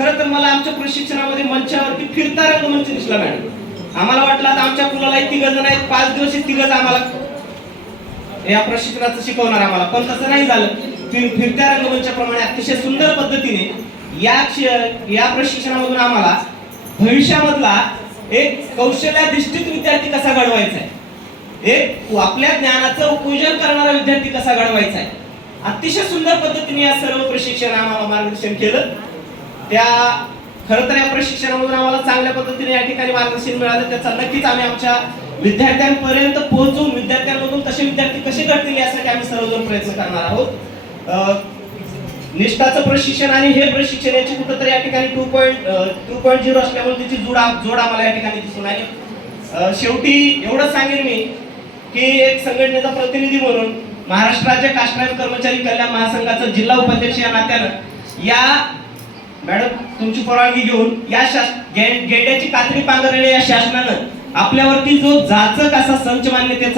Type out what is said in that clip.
खरं तर मला आमच्या प्रशिक्षणामध्ये मंचावरती फिरता रंगमंच दिसला मॅडम. आम्हाला वाटलं आता आमच्या कुलाला तिघ जण आहेत पाच दिवस तिघ आम्हाला या प्रशिक्षणाचं शिकवणार आम्हाला. पण तसं नाही झालं. फिर- फिरत्या रंगमंचाप्रमाणे अतिशय सुंदर पद्धतीने या या प्रशिक्षणामधून आम्हाला भविष्यामधला एक कौशल्याधिष्ठित विद्यार्थी कसा घडवायचा आहे एक आपल्या ज्ञानाचं उपयोजन करणारा विद्यार्थी कसा घडवायचा आहे अतिशय सुंदर पद्धतीने या सर्व प्रशिक्षण आम्हाला मार्गदर्शन केलं. त्या खरं तर या प्रशिक्षणामधून आम्हाला चांगल्या पद्धतीने या ठिकाणी मार्गदर्शन मिळालं. त्याचा नक्कीच आम्ही आमच्या विद्यार्थ्यांपर्यंत पोहोचून विद्यार्थ्यांमधून तसे विद्यार्थी कसे घडतील यासाठी आम्ही सर्वजण प्रयत्न करणार आहोत. निष्ठाचं प्रशिक्षण आणि हे प्रशिक्षण याची कुठंतरी या ठिकाणी two point two point zero असल्यामुळे त्याची जोड जोड आम्हाला या ठिकाणी दिसून आली. शेवटी एवढं सांगेन मी की एक संघटनेचा प्रतिनिधी म्हणून महाराष्ट्र राज्य कास्टराईज कर्मचारी कल्याण महासंघाचा जिल्हा उपाध्यक्ष या नात्यानं या मॅडम तुमची परवानगी घेऊन या शास गेंड्याची कात्री पांघरलेल्या या शासनानं आपल्यावरती जो जाचक असा संच मान्यतेचा